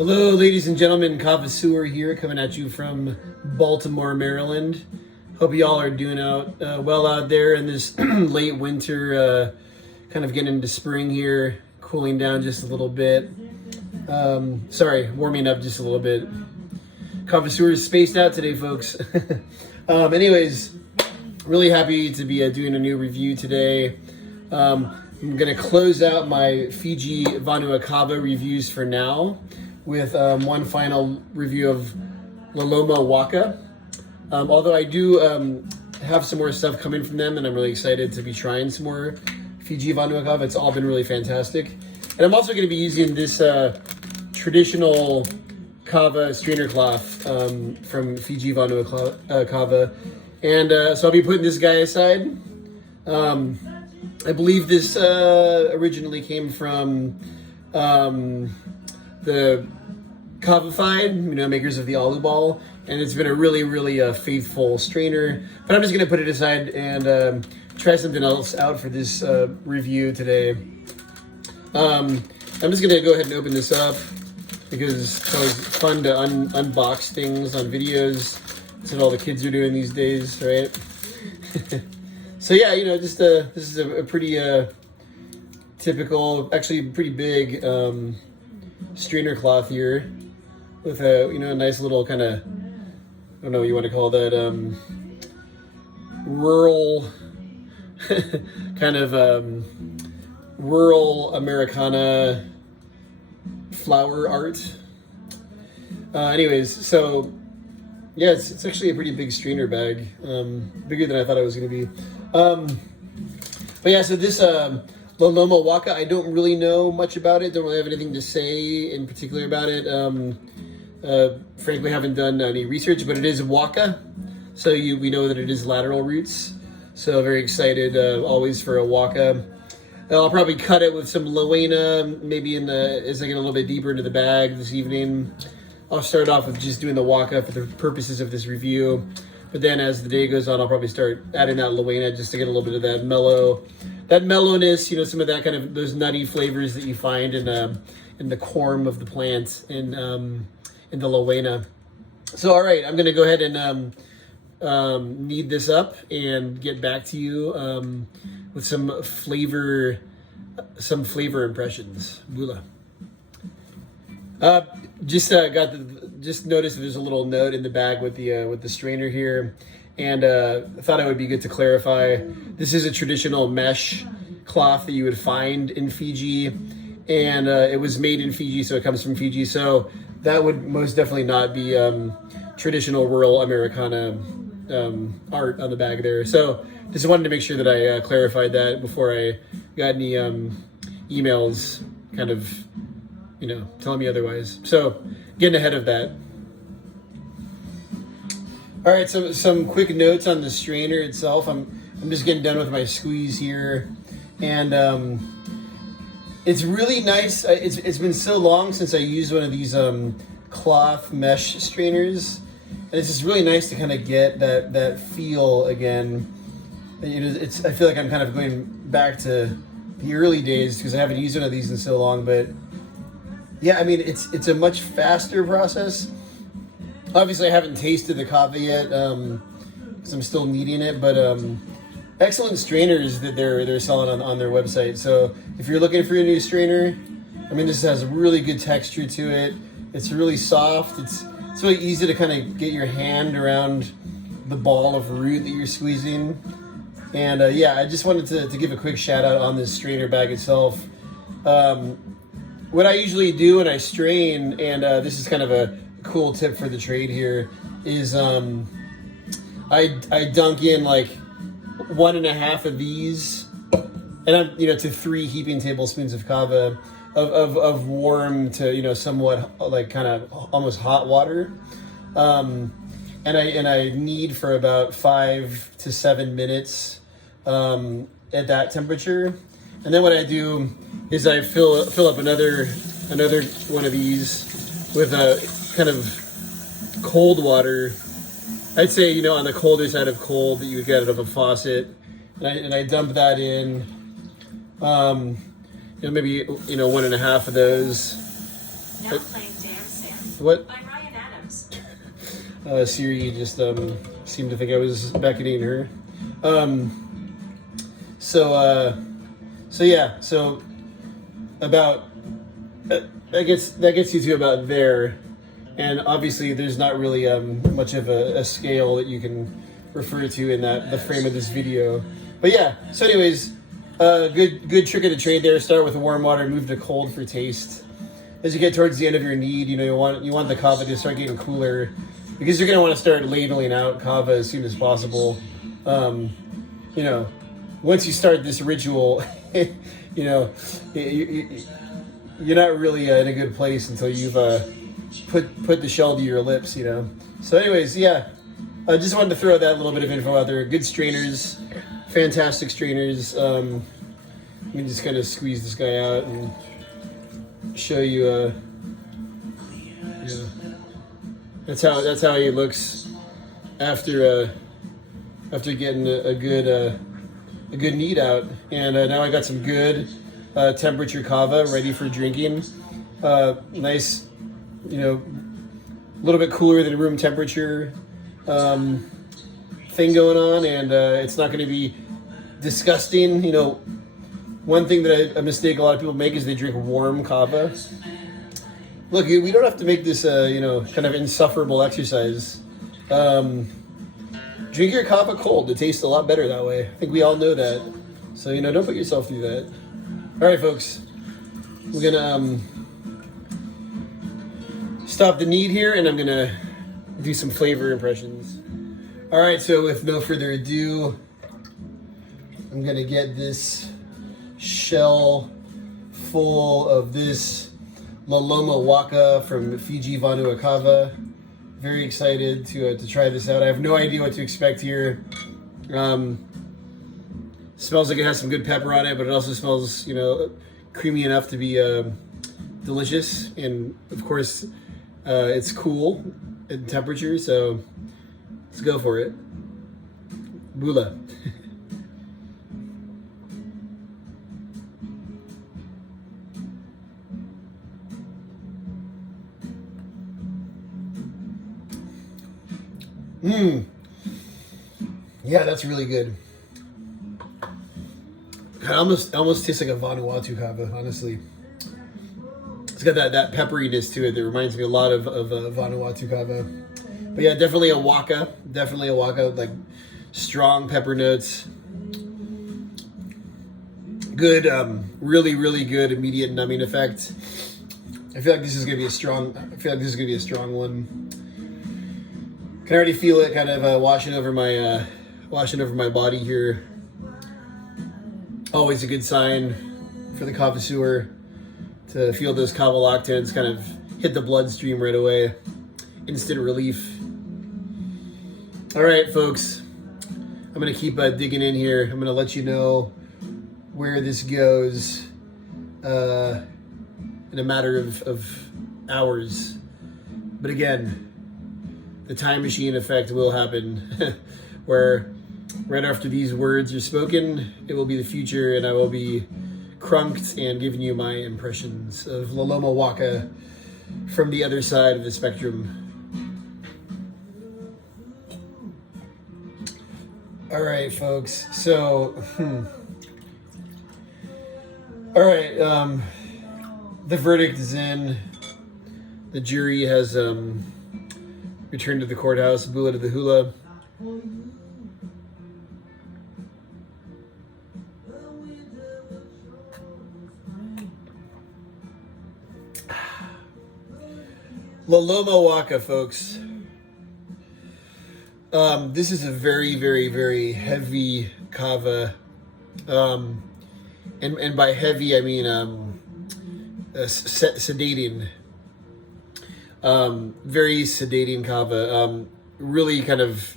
Hello, ladies and gentlemen. Kava here, coming at you from Baltimore, Maryland. Hope y'all are doing well out there in this late winter, kind of getting into spring here, cooling down just a little bit. Warming up just a little bit. Kava is spaced out today, folks. Anyways, really happy to be doing a new review today. I'm going to close out my Fiji Vanua Kava reviews for now with one final review of Loloma Waka. Although I do have some more stuff coming from them, and I'm really excited to be trying some more Fiji Vanua Kava. It's all been really fantastic. And I'm also going to be using this traditional Kava strainer cloth from Fiji Vanua Kava. And so I'll be putting this guy aside. I believe this originally came from the Kavafied, makers of the Alu Ball, and it's been a really, really faithful strainer. But I'm just going to put it aside and try something else out for this review today. I'm just going to go ahead and open this up because it's always fun to unbox things on videos. That's what all the kids are doing these days, right? So yeah, this is a pretty typical, actually pretty big strainer cloth here with a a nice little kind of, I don't know what you want to call that, rural kind of rural Americana flower art. Anyways, so yeah, it's actually a pretty big strainer bag, bigger than I thought it was going to be. But yeah, so this Loloma Waka, I don't really know much about it. Don't really have anything to say in particular about it. Frankly, haven't done any research, but it is Waka, so we know that it is lateral roots. So very excited always for a Waka. I'll probably cut it with some Loena, maybe as I get a little bit deeper into the bag this evening. I'll start off with just doing the Waka for the purposes of this review. But then as the day goes on, I'll probably start adding that Loena just to get a little bit of that mellowness, some of that kind of those nutty flavors that you find in the corm of the plant in the Loena. So all right, I'm gonna go ahead and knead this up and get back to you with some flavor impressions. Bula. Just noticed there's a little note in the bag with the strainer here, and thought it would be good to clarify. This is a traditional mesh cloth that you would find in Fiji, and it was made in Fiji, so it comes from Fiji. So that would most definitely not be traditional rural Americana art on the bag there. So just wanted to make sure that I clarified that before I got any emails kind of telling me otherwise. So getting ahead of that. All right, so some quick notes on the strainer itself. I'm just getting done with my squeeze here, and it's really nice. It's been so long since I used one of these cloth mesh strainers, and it's just really nice to kind of get that feel again. I feel like I'm kind of going back to the early days because I haven't used one of these in so long, but. Yeah, I mean, it's a much faster process. Obviously, I haven't tasted the kava yet because I'm still kneading it, but excellent strainers that they're selling on their website. So if you're looking for a new strainer, I mean, this has a really good texture to it. It's really soft. It's really easy to kind of get your hand around the ball of root that you're squeezing. And yeah, I just wanted to give a quick shout out on this strainer bag itself. What I usually do when I strain, and this is kind of a cool tip for the trade here, is I dunk in like 1.5 of these, and I'm to 3 heaping tablespoons of kava of warm to somewhat like kind of almost hot water, and I knead for about 5 to 7 minutes at that temperature. And then what I do is I fill up another one of these with a kind of cold water. I'd say on the colder side of cold that you would get out of a faucet, and I dump that in. Maybe 1.5 of those. Now playing dance What? I'm Ryan Adams. Siri just seemed to think I was beckoning her. So yeah. So about that gets you to about there, and obviously there's not really much of a scale that you can refer to in the frame of this video. But yeah. So anyways, good trick of the trade there. Start with warm water, move to cold for taste. As you get towards the end of your need, you want the kava to start getting cooler, because you're gonna want to start ladling out kava as soon as possible. Once you start this ritual, you're not really in a good place until you've put the shell to your lips. So anyways, yeah, I just wanted to throw that little bit of info out there. Good strainers, fantastic strainers. Let me just kind of squeeze this guy out and show you. That's how he looks after getting a good knead out. And now I got some good temperature kava ready for drinking. Nice, a little bit cooler than room temperature thing going on, and it's not going to be disgusting. One thing that a mistake a lot of people make is they drink warm kava. Look, we don't have to make this kind of insufferable exercise. Drink your kava cold. It tastes a lot better that way. I think we all know that. So, don't put yourself through that. All right, folks. We're going to stop the knead here, and I'm going to do some flavor impressions. All right, so with no further ado, I'm going to get this shell full of this Loloma Waka from Fiji Vanua Kava. Very excited to try this out. I have no idea what to expect here. Smells like it has some good pepper on it, but it also smells, creamy enough to be delicious. And of course, it's cool in temperature, so let's go for it. Bula. Yeah, that's really good. It almost tastes like a Vanuatu kava, honestly. It's got that pepperiness to it that reminds me a lot of Vanuatu kava. But yeah, definitely a waka, like strong pepper notes. Good, really, really good immediate numbing effect. I feel like this is gonna be a strong one. Can already feel it kind of washing over my body here. Always a good sign for the connoisseur to feel those kava lactans kind of hit the bloodstream right away. Instant relief. All right, folks. I'm gonna keep digging in here. I'm gonna let you know where this goes in a matter of hours. But again, the time machine effect will happen where right after these words are spoken, it will be the future, and I will be crunked and giving you my impressions of Loloma Waka from the other side of the spectrum. All right, folks. So, all right. The verdict is in. The jury has returned to the courthouse. Bula to the hula. Loloma Waka, folks. This is a very, very, very heavy kava. And by heavy, I mean sedating. Very sedating kava. Really kind of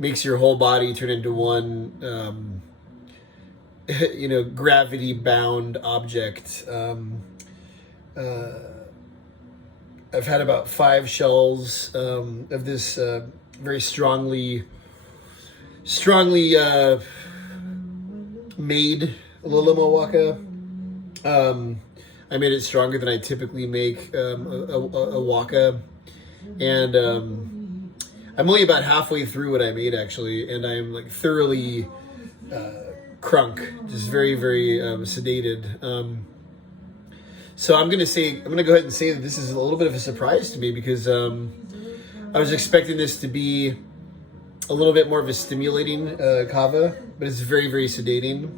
makes your whole body turn into one, gravity-bound object. I've had about 5 shells of this very strongly made Loloma Waka. I made it stronger than I typically make a waka, and I'm only about halfway through what I made actually, and I'm like thoroughly crunk, just very very sedated. So I'm gonna go ahead and say that this is a little bit of a surprise to me because I was expecting this to be a little bit more of a stimulating kava, but it's very very sedating,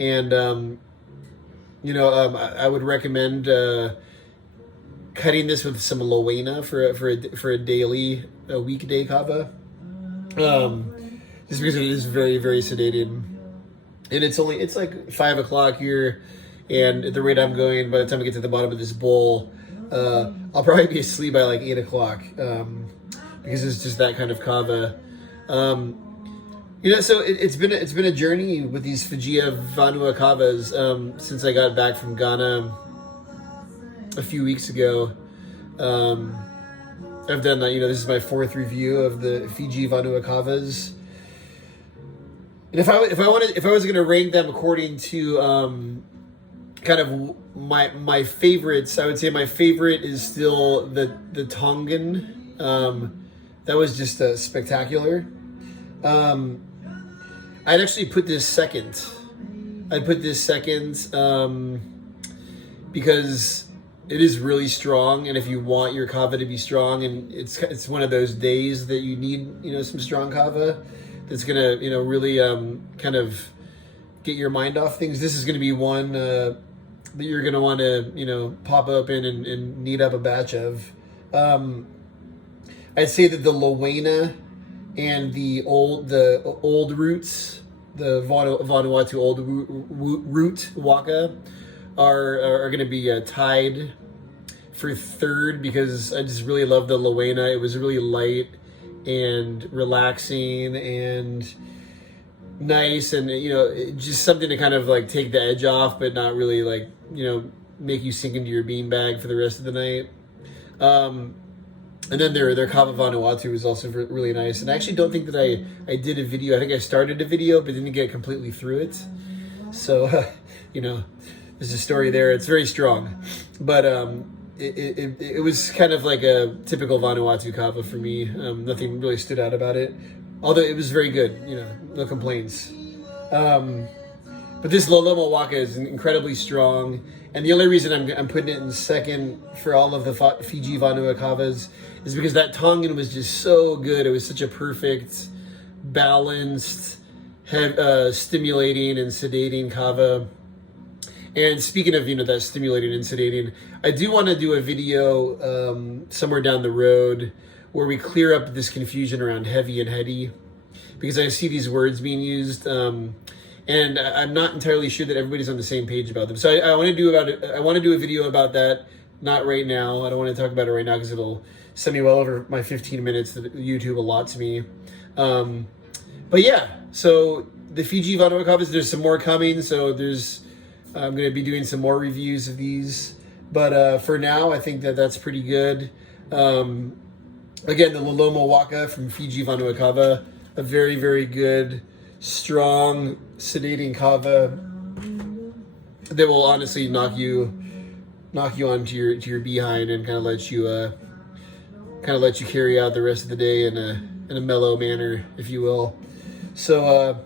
and I would recommend cutting this with some Loloma for a weekday kava, just because it is very very sedating, and it's like 5 o'clock here, and at the rate I'm going, by the time I get to the bottom of this bowl, I'll probably be asleep by like 8 o'clock, because it's just that kind of kava. So it's been a journey with these Fiji Vanua Kavas since I got back from Ghana a few weeks ago. I've done this is my 4th review of the Fiji Vanua Kavas. And if I was going to rank them according to kind of my favorites, I would say my favorite is still the Tongan. That was just spectacular. I'd actually put this second. I'd put this second because it is really strong, and if you want your kava to be strong, and it's one of those days that you need some strong kava that's gonna really kind of get your mind off things. This is gonna be one that you're gonna want to pop open and knead up a batch of. I'd say that the Loloma and the old roots, the Vanuatu old root waka, are going to be tied for 3rd because I just really love the Loloma. It was really light and relaxing and nice, and just something to kind of like take the edge off, but not really like make you sink into your beanbag for the rest of the night. And then their Kava Vanuatu was also really nice. And I actually don't think that I did a video. I think I started a video, but didn't get completely through it. So, there's a story there. It's very strong. But it was kind of like a typical Vanuatu Kava for me. Nothing really stood out about it. Although it was very good, no complaints. But this Loloma Waka is incredibly strong. And the only reason I'm putting it in second for all of the Fiji Vanua Kavas is because that Tongan was just so good. It was such a perfect, balanced, stimulating and sedating kava. And speaking of that stimulating and sedating, I do want to do a video somewhere down the road where we clear up this confusion around heavy and heady, because I see these words being used. And I'm not entirely sure that everybody's on the same page about them. So I want to do a video about that. Not right now. I don't want to talk about it right now because it'll send me well over my 15 minutes that YouTube allots me. But yeah, so the Fiji Vanua Kavas, there's some more coming. So I'm going to be doing some more reviews of these. But for now, I think that's pretty good. Again, the Loloma Waka from Fiji Vanua Kava, a very, very good, strong, sedating kava that will honestly knock you onto your behind and kind of let you carry out the rest of the day in a mellow manner, if you will. So,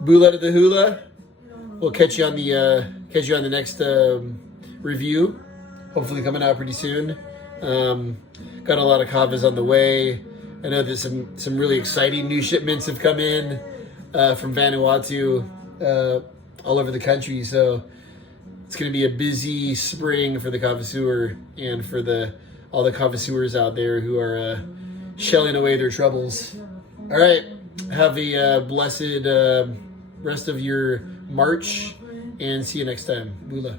bula to the hula. We'll catch you on the next review. Hopefully coming out pretty soon. Got a lot of kavas on the way. I know that some really exciting new shipments have come in from Vanuatu all over the country. So it's going to be a busy spring for the kavasuer and for all the kavasuers out there who are shelling away their troubles. All right. Have a blessed rest of your March, and see you next time. Bula.